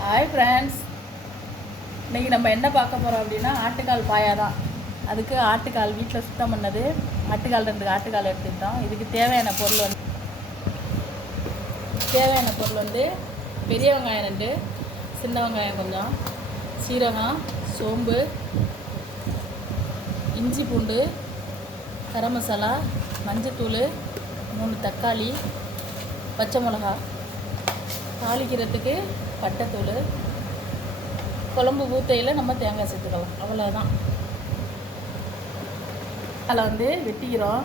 Hi friends, இன்றைக்கி நம்ம என்ன பார்க்க போகிறோம் அப்படின்னா ஆட்டுக்கால் பாயா தான். அதுக்கு ஆட்டுக்கால் வீட்டில் சுத்தம் பண்ணது, ஆட்டுக்கால் 2 ஆட்டுக்கால் எடுத்துக்கிட்டோம். இதுக்கு தேவையான பொருள் வந்து பெரிய வெங்காயம் 2, சின்ன வெங்காயம் கொஞ்சம், சீரகம், சோம்பு, இஞ்சி பூண்டு, கரம் மசாலா, மஞ்சத்தூள், 3 தக்காளி, பச்சை மிளகா, தாளிக்கிறதுக்கு பட்டைத்தூள், குழம்பு ஊத்தையில் நம்ம தேங்காய் சேர்த்துக்கலாம். அவ்வளோதான். அதில் வந்து வெட்டிக்கிறோம்.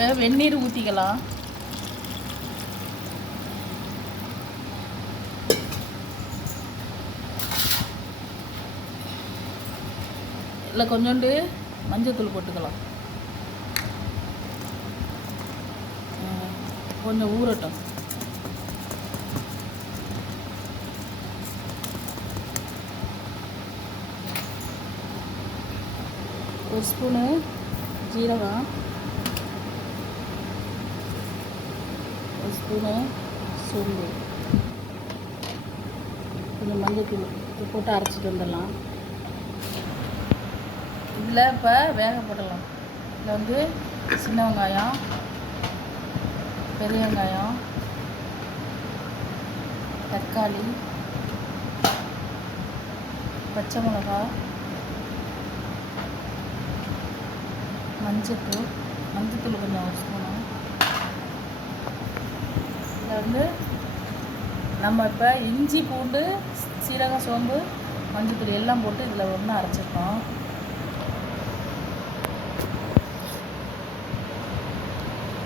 இப்போ வெந்நீர் ஊற்றிக்கலாம். இல்லை கொஞ்சோண்டு மஞ்சத்தூள் போட்டுக்கலாம். கொஞ்சம் ஊறட்டும். ஒரு ஸ்பூனு ஜீரகம், ஒரு ஸ்பூனு சோம்பு, கொஞ்சம் மஞ்சத்தூள் போட்டு அரைச்சிட்டு வந்துடலாம். இதில் இப்போ வேக போடலாம். இதில் வந்து சின்ன வெங்காயம், பெரிய வெங்காயம், தக்காளி, பச்சை மிளகா, மஞ்சத்தூள் கொஞ்சம் ஒரு ஸ்பூனு. இதில் வந்து நம்ம இப்போ இஞ்சி பூண்டு சீரகம் சோம்பு மஞ்சத்தூள் எல்லாம் போட்டு இதில் ஒன்று அரைச்சிருக்கோம்.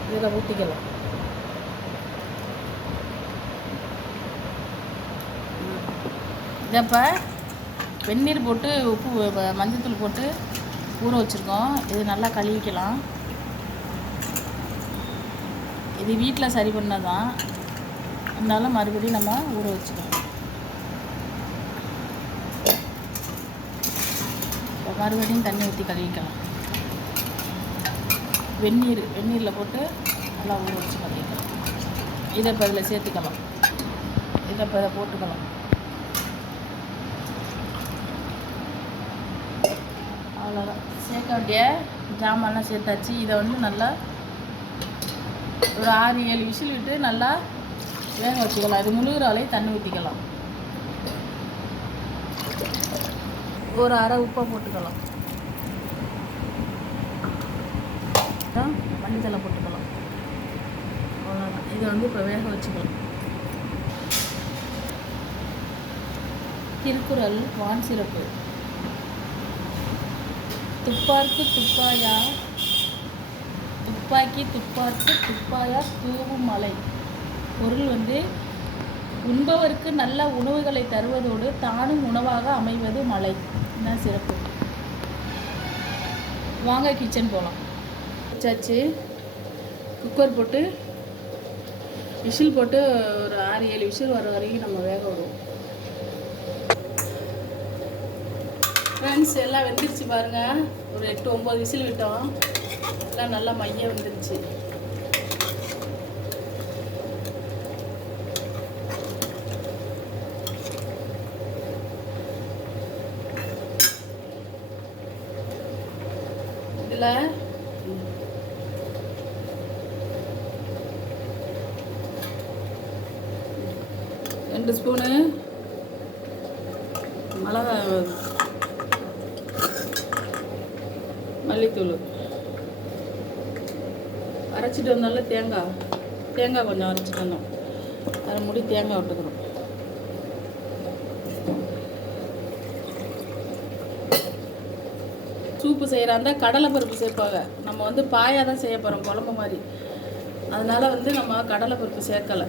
இதில் ஊற்றிக்கலாம். இதப்போ வெந்நீர் போட்டு உப்பு மஞ்சத்தூள் போட்டு ஊற வச்சுருக்கோம். இது நல்லா கழுவிக்கலாம். இது வீட்டில் சரி பண்ணதான், இருந்தாலும் மறுபடியும் நம்ம ஊற வச்சுக்கலாம். இப்போ மறுபடியும் தண்ணி ஊற்றி கழுவிக்கலாம். வெந்நீரில் போட்டு நல்லா ஊற வச்சு கழுவிக்கலாம். இதை இப்போ இதில் சேர்த்துக்கலாம். இதை இப்போ இதை போட்டுக்கலாம். அவ்வளோதான். சேர்க்க வேண்டிய ஜாமான்லாம் சேர்த்தாச்சு. இதை வந்து நல்லா ஒரு 6-7 விசில் விட்டு நல்லா வேக வச்சுக்கலாம். இது முழுகிற அளவு தண்ணி ஊற்றிக்கலாம். ஒரு அரை உப்பை போட்டுக்கலாம். மஞ்சளை போட்டுக்கலாம். அவ்வளோதான். இதை வந்து இப்போ வேக வச்சுக்கலாம். திருக்குறள் வான் சிறப்பு. துப்பார்க்கு துப்பாயா, துப்பாக்கி துப்பார்க்கு துப்பாயா தூவும் மலை. பொருள் வந்து உண்பவருக்கு நல்ல உணவுகளை தருவதோடு தானும் உணவாக அமைவது மலை. என்ன சிறப்பு. வாங்க கிச்சன் போகலாம். வச்சாச்சு. குக்கர் போட்டு விசில் போட்டு ஒரு 6-7 விசில் வர வரைக்கும் நம்ம வேக விடுவோம். ஃப்ரெண்ட்ஸ், எல்லாம் வெந்துருச்சு பாருங்கள். ஒரு 8-9 விசில் விட்டோம். எல்லாம் நல்லா மைய வந்துருச்சு. இதில் 2 ஸ்பூனு மல்லித்தூள், அரைச்சிட்டு வந்தாலும் தேங்காய் கொஞ்சம் அரைச்சிட்டு வந்தோம். அரை முடி தேங்காய் விட்டுக்கிறோம். சூப்பு செய்கிறாந்தா கடலைப்பருப்பு சேர்ப்பாங்க. நம்ம வந்து பாயா தான் செய்ய போகிறோம், குழம்பு மாதிரி. அதனால் வந்து நம்ம கடலைப்பருப்பு சேர்க்கலை.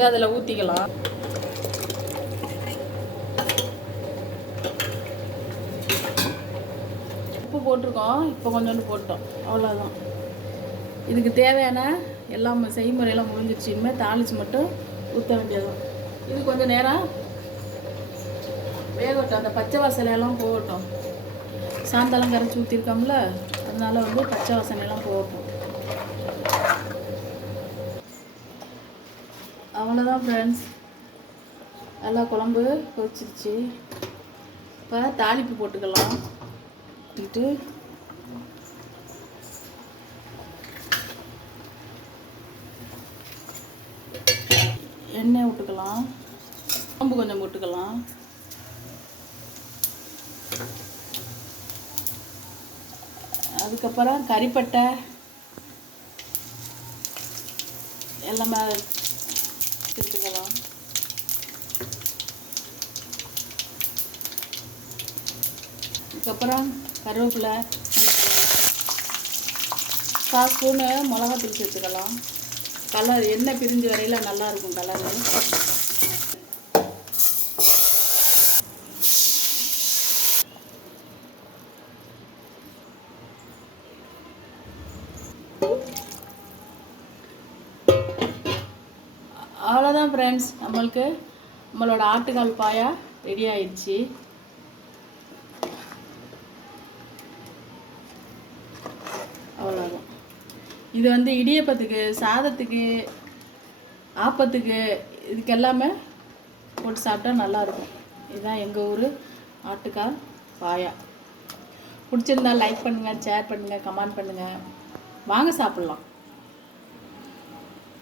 இதை அதில் ஊற்றிக்கலாம். உப்பு போட்டிருக்கோம், இப்போ கொஞ்சோண்டு போட்டோம், அவ்வளோதான். இதுக்கு தேவையான எல்லாம் செய்முறையெல்லாம் முடிஞ்சிடுச்சு. இனிமேல் தாளித்து மட்டும் ஊற்ற வேண்டியதும். இது கொஞ்சம் நேரம் வேகட்டும், அந்த பச்சை வாசனையெல்லாம் போகட்டும். சாந்தெல்லாம் கரைச்சி ஊற்றிருக்கோம்ல, அதனால வந்து பச்சை வாசனையெல்லாம் போகட்டும். அவ்வளோதான் ஃப்ரெண்ட்ஸ், நல்லா குழம்பு கொதிச்சிருச்சு. இப்போ தாளிப்பு போட்டுக்கலாம். போட்டுட்டு எண்ணெய் விட்டுக்கலாம், குழம்பு கொஞ்சம் போட்டுக்கலாம். அதுக்கப்புறம் கறிப்பட்டை எல்லாமே சேர்த்துக்கலாம். அதுக்கப்புறம் கருவேப்பிலை, 1/4 ஸ்பூனு மிளகாத்தூள் சேர்த்துக்கலாம். கலர் எண்ணெய் பிரிஞ்சு வரையில் நல்லாயிருக்கும் கலரு. அவ்வளோதான் ஃப்ரெண்ட்ஸ், நம்மளோட ஆட்டுக்கால் பாயா ரெடி ஆயிடுச்சு. அவ்வளோதான். இது வந்து இடியப்பத்துக்கு, சாதத்துக்கு, ஆப்பத்துக்கு, இதுக்கு எல்லாமே போட்டு சாப்பிட்டா நல்லாயிருக்கும். இதுதான் எங்கள் ஊர் ஆட்டுக்கால் பாயா. பிடிச்சிருந்தா லைக் பண்ணுங்கள், ஷேர் பண்ணுங்கள், கமெண்ட் பண்ணுங்கள். வாங்க சாப்பிட்லாம்.